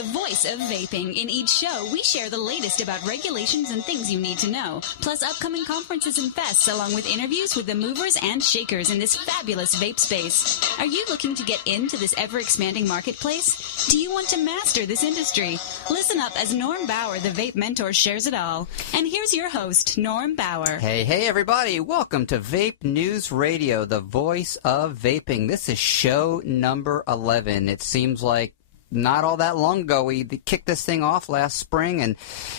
the voice of vaping. In each show, we share the latest about regulations and things you need to know, plus upcoming conferences and fests, along with interviews with the movers and shakers in this fabulous vape space. Are you looking to get into this ever-expanding marketplace? Do you want to master this industry? Listen up as Norm Bauer, the Vape Mentor, shares it all. And here's your host, Norm Bauer. Hey, everybody. Welcome to Vape News Radio, the voice of vaping. This is show number 11. It seems like not all that long ago, we kicked this thing off last spring, and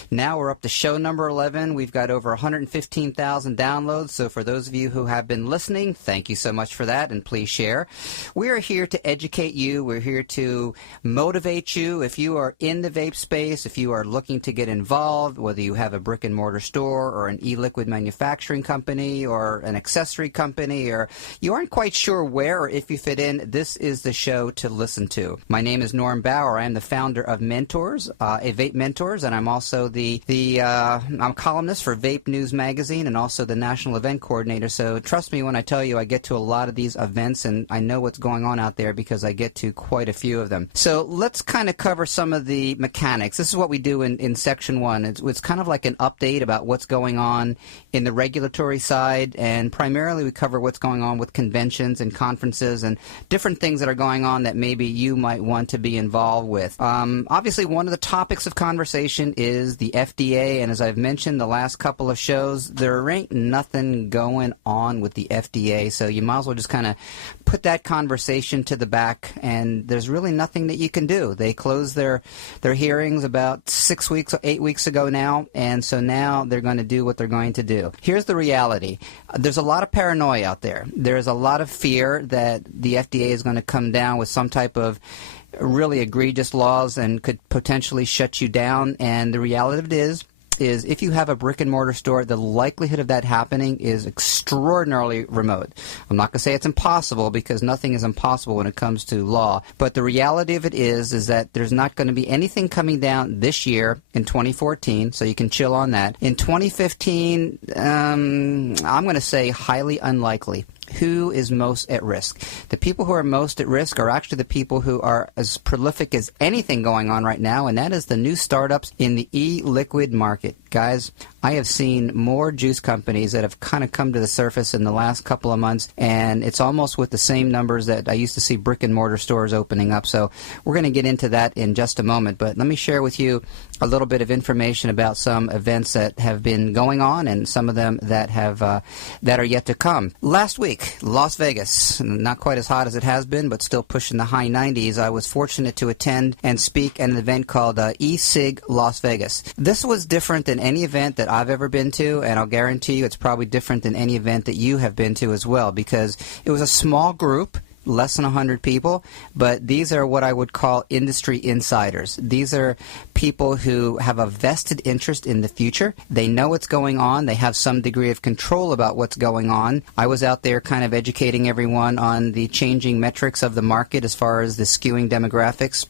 now we're up to show number 11. We've got over 115,000 downloads, so for those of you who have been listening, thank you so much for that, and please share. We are here to educate you. We're here to motivate you. If you are in the vape space, if you are looking to get involved, whether you have a brick-and-mortar store or an e-liquid manufacturing company or an accessory company, or you aren't quite sure where or if you fit in, this is the show to listen to. My name is Norm Bauer. I am the founder of Mentors, VapeMentors, and I'm also I'm a columnist for Vape News Magazine and also the national event coordinator. So trust me when I tell you I get to a lot of these events and I know what's going on out there because I get to quite a few of them. So let's kind of cover some of the mechanics. This is what we do in Section 1. It's kind of like an update about what's going on in the regulatory side, and primarily we cover what's going on with conventions and conferences and different things that are going on that maybe you might want to be involved with. Obviously, one of the topics of conversation is the FDA, and as I've mentioned the last couple of shows, there ain't nothing going on with the FDA, so you might as well just kind of put that conversation to the back, and there's really nothing that you can do. They closed their hearings about 6 weeks or 8 weeks ago now, and so now they're going to do what they're going to do. Here's the reality. There's a lot of paranoia out there. There's a lot of fear that the FDA is going to come down with some type of really egregious laws and could potentially shut you down. And the reality of it is if you have a brick-and-mortar store, the likelihood of that happening is extraordinarily remote. I'm not going to say it's impossible because nothing is impossible when it comes to law. But the reality of it is that there's not going to be anything coming down this year in 2014, so you can chill on that. In 2015, I'm going to say highly unlikely. Who is most at risk? The people who are most at risk are actually the people who are as prolific as anything going on right now, and that is the new startups in the e-liquid market. Guys, I have seen more juice companies that have kind of come to the surface in the last couple of months, and it's almost with the same numbers that I used to see brick-and-mortar stores opening up. So we're going to get into that in just a moment, but let me share with you a little bit of information about some events that have been going on and some of them that have that are yet to come. Last week, Las Vegas, not quite as hot as it has been, but still pushing the high 90s. I was fortunate to attend and speak at an event called eSig Las Vegas. This was different than any event that I've ever been to, and I'll guarantee you it's probably different than any event that you have been to as well, because it was a small group, less than 100 people, but these are what I would call industry insiders. These are people who have a vested interest in the future. They know what's going on. They have some degree of control about what's going on. I was out there kind of educating everyone on the changing metrics of the market as far as the skewing demographics.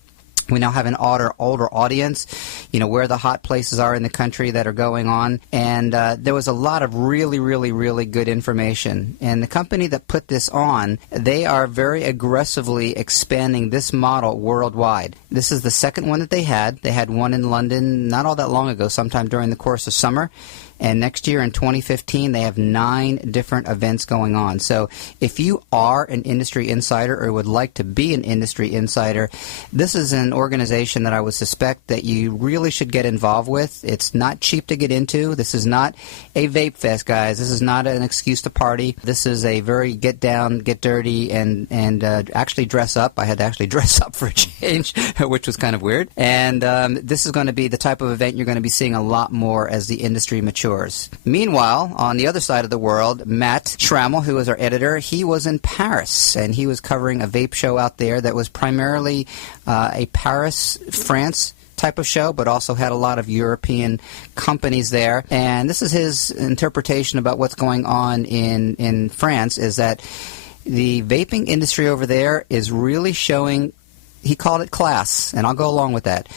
We now have an older audience, where the hot places are in the country that are going on. And there was a lot of really, really, really good information. And the company that put this on, they are very aggressively expanding this model worldwide. This is the second one that they had. They had one in London not all that long ago, sometime during the course of summer. And next year in 2015, they have 9 different events going on. So if you are an industry insider or would like to be an industry insider, this is an organization that I would suspect that you really should get involved with. It's not cheap to get into. This is not a vape fest, guys. This is not an excuse to party. This is a very get down, get dirty, and actually dress up. I had to actually dress up for a change, which was kind of weird. And this is going to be the type of event you're going to be seeing a lot more as the industry matures. Meanwhile, on the other side of the world, Matt Schrammel, who is our editor, he was in Paris, and he was covering a vape show out there that was primarily a Paris, France type of show, but also had a lot of European companies there. And this is his interpretation about what's going on in France, is that the vaping industry over there is really showing he called it class, and I'll go along with that.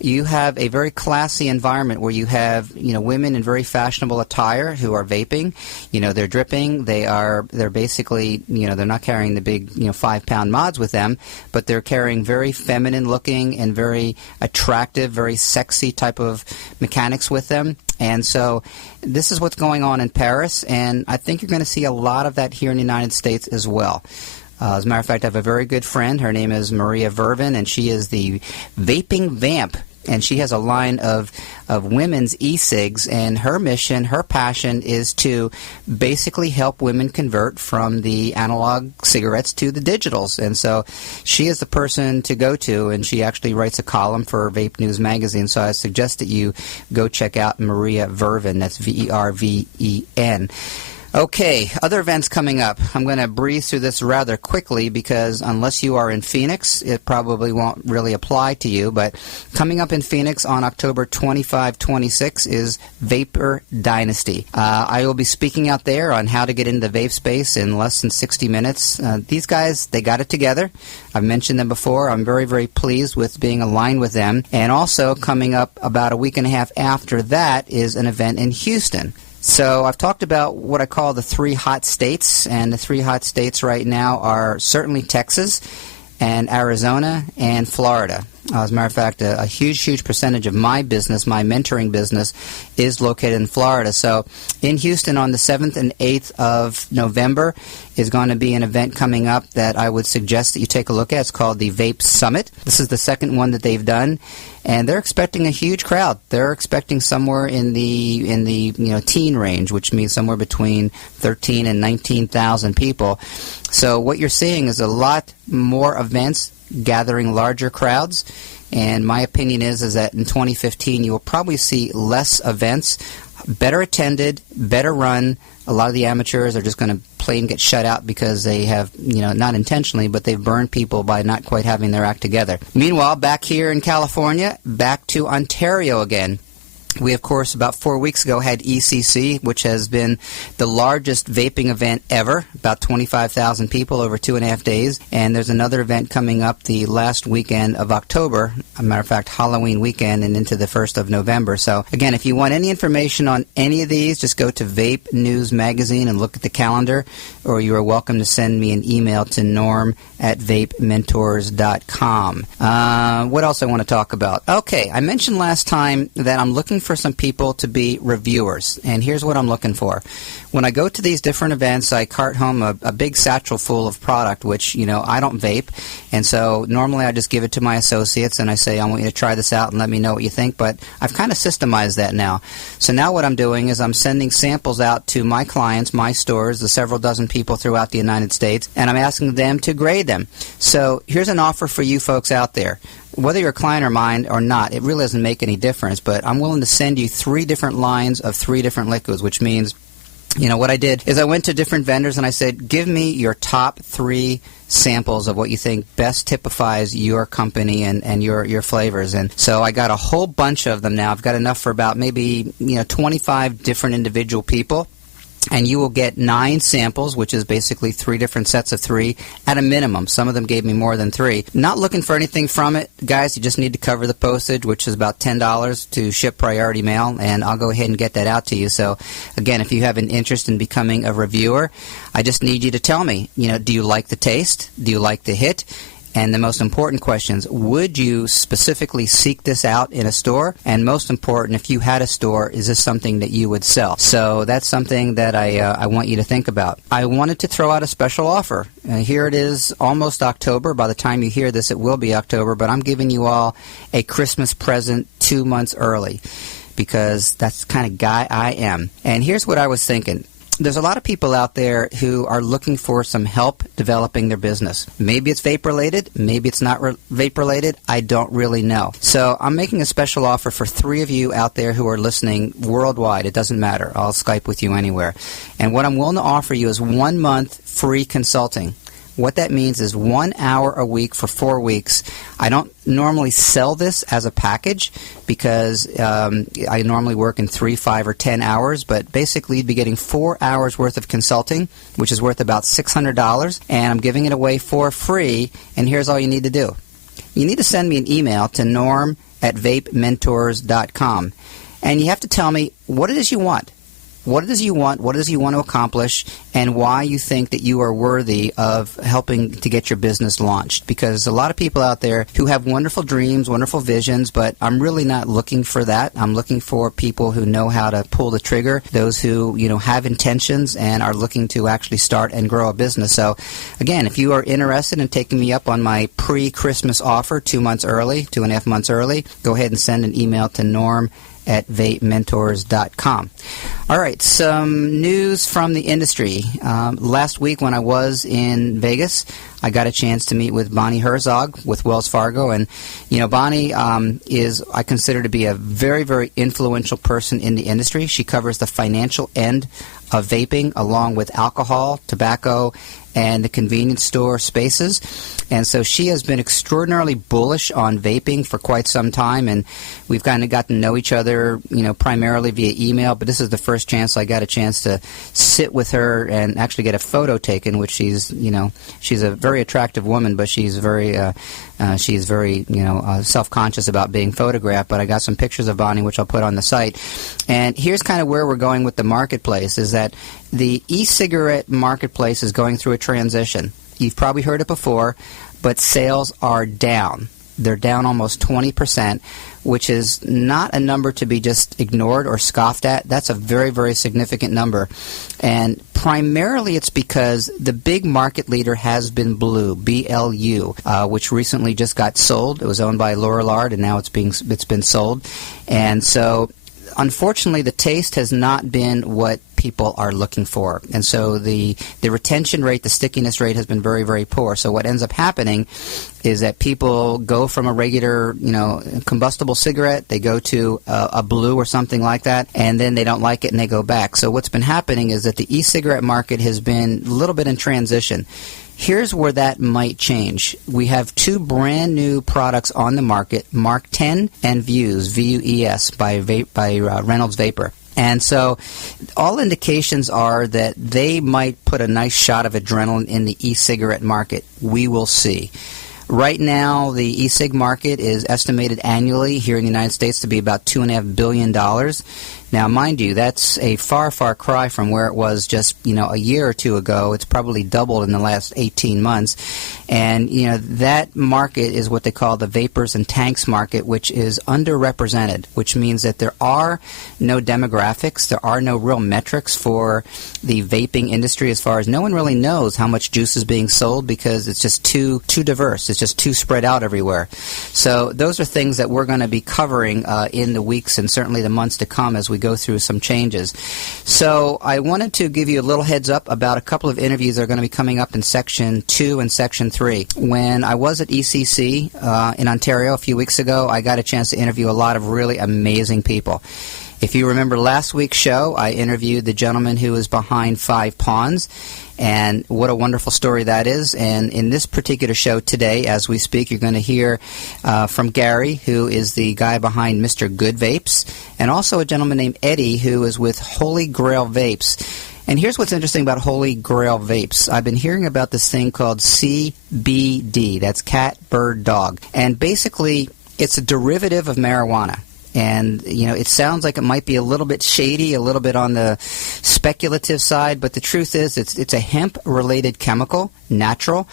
You have a very classy environment where you have, women in very fashionable attire who are vaping. They're dripping. They're basically, they're not carrying the big, 5-pound mods with them, but they're carrying very feminine looking and very attractive, very sexy type of mechanics with them. And so this is what's going on in Paris, and I think you're going to see a lot of that here in the United States as well. As a matter of fact, I have a very good friend. Her name is Maria Vervin, and she is the Vaping Vamp. And she has a line of women's e-cigs, and her mission, her passion is to basically help women convert from the analog cigarettes to the digitals. And so she is the person to go to, and she actually writes a column for Vape News magazine. So I suggest that you go check out Maria Vervin. That's Verven. Okay, other events coming up. I'm going to breeze through this rather quickly because unless you are in Phoenix, it probably won't really apply to you. But coming up in Phoenix on October 25-26 is Vapor Dynasty. I will be speaking out there on how to get into the vape space in less than 60 minutes. These guys, they got it together. I've mentioned them before. I'm very, very pleased with being aligned with them. And also coming up about a week and a half after that is an event in Houston. So I've talked about what I call the 3 hot states, and the 3 hot states right now are certainly Texas and Arizona and Florida. As a matter of fact, a huge percentage of my business, my mentoring business, is located in Florida. So in Houston on the 7th and 8th of November is going to be an event coming up that I would suggest that you take a look at. It's called the Vape Summit. This is the second one that they've done, and they're expecting a huge crowd. They're expecting somewhere in the teen range, which means somewhere between 13 and 19,000 people. So what you're seeing is a lot more events gathering larger crowds, and my opinion is that in 2015 you will probably see less events, better attended, better run. A lot of the amateurs are just going to play and get shut out because they have, not intentionally, but they've burned people by not quite having their act together. Meanwhile, back here in California, back to Ontario again. We, of course, about 4 weeks ago had ECC, which has been the largest vaping event ever, about 25,000 people over 2.5 days. And there's another event coming up the last weekend of October, as a matter of fact, Halloween weekend and into the 1st of November. So, again, if you want any information on any of these, just go to Vape News Magazine and look at the calendar, or you are welcome to send me an email to norm@VapeMentors.com. What else I want to talk about? Okay, I mentioned last time that I'm looking for some people to be reviewers, and here's what I'm looking for. When I go to these different events, I cart home a big satchel full of product, which, I don't vape, and so normally I just give it to my associates and I say, I want you to try this out and let me know what you think, but I've kind of systemized that now. So now what I'm doing is I'm sending samples out to my clients, my stores, the several dozen people throughout the United States, and I'm asking them to grade them. So here's an offer for you folks out there. Whether you're a client of mine or not, it really doesn't make any difference, but I'm willing to send you 3 different lines of 3 different liquids, which means, what I did is I went to different vendors and I said, give me your top 3 samples of what you think best typifies your company and your flavors. And so I got a whole bunch of them now. I've got enough for about maybe 25 different individual people. And you will get 9 samples, which is basically 3 different sets of 3 at a minimum. Some of them gave me more than 3. Not looking for anything from it, guys. You just need to cover the postage, which is about $10 to ship priority mail, and I'll go ahead and get that out to you. So, again, if you have an interest in becoming a reviewer, I just need you to tell me, do you like the taste? Do you like the hit? And the most important questions, would you specifically seek this out in a store? And most important, if you had a store, is this something that you would sell? So that's something that I want you to think about. I wanted to throw out a special offer. Here it is, almost October. By the time you hear this, it will be October. But I'm giving you all a Christmas present 2 months early because that's the kind of guy I am. And here's what I was thinking. There's a lot of people out there who are looking for some help developing their business. Maybe it's vape-related. Maybe it's not vape-related. I don't really know. So I'm making a special offer for 3 of you out there who are listening worldwide. It doesn't matter. I'll Skype with you anywhere. And what I'm willing to offer you is 1 month free consulting. What that means is 1 hour a week for 4 weeks. I don't normally sell this as a package because I normally work in 3, 5, or 10 hours, but basically you'd be getting 4 hours worth of consulting, which is worth about $600, and I'm giving it away for free, and here's all you need to do. you need to send me an email to norm@vapementors.com. And you have to tell me what it is you want. What it is you want to accomplish, and why you think that you are worthy of helping to get your business launched. Because a lot of people out there who have wonderful dreams, wonderful visions, but I'm really not looking for that. I'm looking for people who know how to pull the trigger, those who, have intentions and are looking to actually start and grow a business. So, again, if you are interested in taking me up on my pre-Christmas offer 2.5 months early, go ahead and send an email to norm@VapeMentors.com. All right, some news from the industry. Last week when I was in Vegas, I got a chance to meet with Bonnie Herzog with Wells Fargo. And, Bonnie is, I consider to be a very, very influential person in the industry. She covers the financial end of vaping along with alcohol, tobacco, and the convenience store spaces. And so she has been extraordinarily bullish on vaping for quite some time, and we've kind of got to know each other, primarily via email, but this is the first chance I got a chance to sit with her and actually get a photo taken, which she's a very attractive woman, but she's very self-conscious about being photographed. But I got some pictures of Bonnie, which I'll put on the site. And here's kind of where we're going with the marketplace, is that the e-cigarette marketplace is going through a transition. You've probably heard it before, but sales are down. They're down almost 20%, which is not a number to be just ignored or scoffed at. That's a very, very significant number. And primarily it's because the big market leader has been Blue, BLU, which recently just got sold. It was owned by Lorillard, and now it's been sold. And so, unfortunately, the taste has not been what people are looking for. And so the retention rate, the stickiness rate has been very, very poor. So what ends up happening is that people go from a regular, combustible cigarette, they go to a Blue or something like that, and then they don't like it and they go back. So what's been happening is that the e-cigarette market has been a little bit in transition. Here's where that might change. We have two brand new products on the market, Mark 10 and Views, V-U-E-S, by Reynolds Vapor. And so all indications are that they might put a nice shot of adrenaline in the e-cigarette market. We will see. Right now, the e-cig market is estimated annually here in the United States to be about $2.5 billion. Now, mind you, that's a far, far cry from where it was just, a year or two ago. It's probably doubled in the last 18 months. And, that market is what they call the vapors and tanks market, which is underrepresented, which means that there are no demographics, there are no real metrics for the vaping industry, as far as no one really knows how much juice is being sold, because it's just too diverse. It's just too spread out everywhere. So those are things that we're going to be covering in the weeks and certainly the months to come as we go through some changes. So I wanted to give you a little heads up about a couple of interviews that are going to be coming up in Section 2 and Section 3. When I was at ECC in Ontario a few weeks ago, I got a chance to interview a lot of really amazing people. If you remember last week's show, I interviewed the gentleman who is behind 5 Pawns, and what a wonderful story that is. And in this particular show today, as we speak, you're going to hear from Gary, who is the guy behind Mr. Good Vapes, and also a gentleman named Eddie, who is with Holy Grail Vapes. And here's what's interesting about Holy Grail Vapes. I've been hearing about this thing called CBD. That's cat, bird, dog. And basically, it's a derivative of marijuana. And, it sounds like it might be a little bit shady, a little bit on the speculative side, but the truth is it's a hemp-related chemical, natural,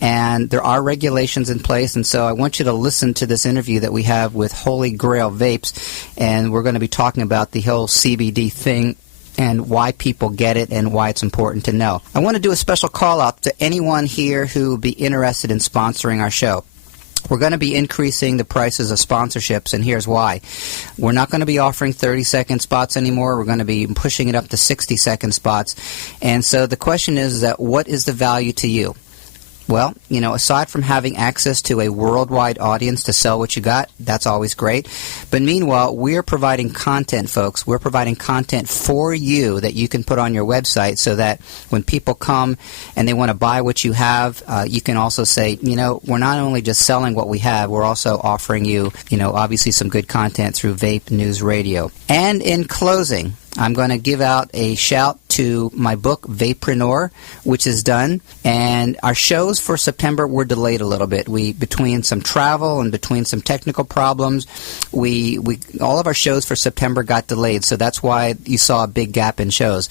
and there are regulations in place. And so I want you to listen to this interview that we have with Holy Grail Vapes, and we're going to be talking about the whole CBD thing and why people get it and why it's important to know. I want to do a special call-out to anyone here who would be interested in sponsoring our show. We're going to be increasing the prices of sponsorships, and here's why. We're not going to be offering 30-second spots anymore. We're going to be pushing it up to 60-second spots. And so the question is that what is the value to you? Well, aside from having access to a worldwide audience to sell what you got, that's always great. But meanwhile, we're providing content, folks. We're providing content for you that you can put on your website so that when people come and they want to buy what you have, you can also say, we're not only just selling what we have, we're also offering you, obviously some good content through Vape News Radio. And in closing, I'm going to give out a shout to my book, VapeMentors, which is done. And our shows for September were delayed a little bit. Between some travel and between some technical problems, all of our shows for September got delayed. So that's why you saw a big gap in shows.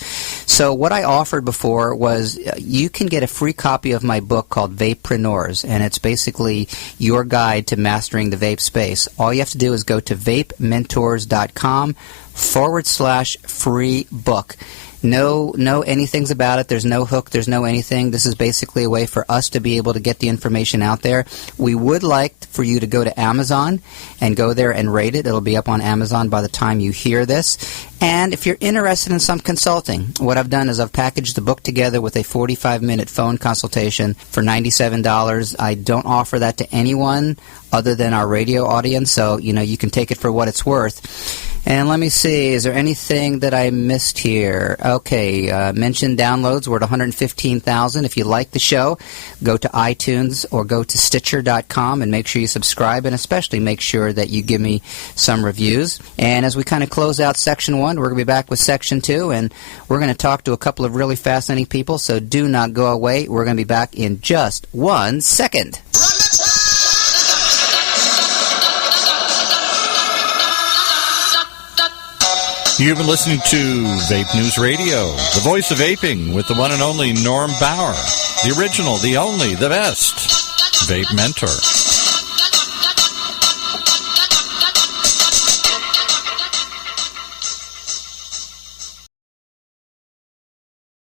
So what I offered before was you can get a free copy of my book called VapeMentors, and it's basically your guide to mastering the vape space. All you have to do is go to VapeMentors.com/free book. No anythings about it. There's no hook. There's no anything. This is basically a way for us to be able to get the information out there. We would like for you to go to Amazon and go there and rate it. It'll be up on Amazon by the time you hear this. And if you're interested in some consulting, what I've done is I've packaged the book together with a 45-minute phone consultation for $97. I don't offer that to anyone other than our radio audience, so you can take it for what it's worth. And let me see, is there anything that I missed here? Okay, mentioned downloads. We're at 115,000. If you like the show, go to iTunes or go to Stitcher.com and make sure you subscribe, and especially make sure that you give me some reviews. And as we kind of close out Section 1, we're going to be back with Section 2, and we're going to talk to a couple of really fascinating people, so do not go away. We're going to be back in just 1 second. You've been listening to Vape News Radio, the voice of vaping, with the one and only Norm Bauer, the original, the only, the best Vape Mentor.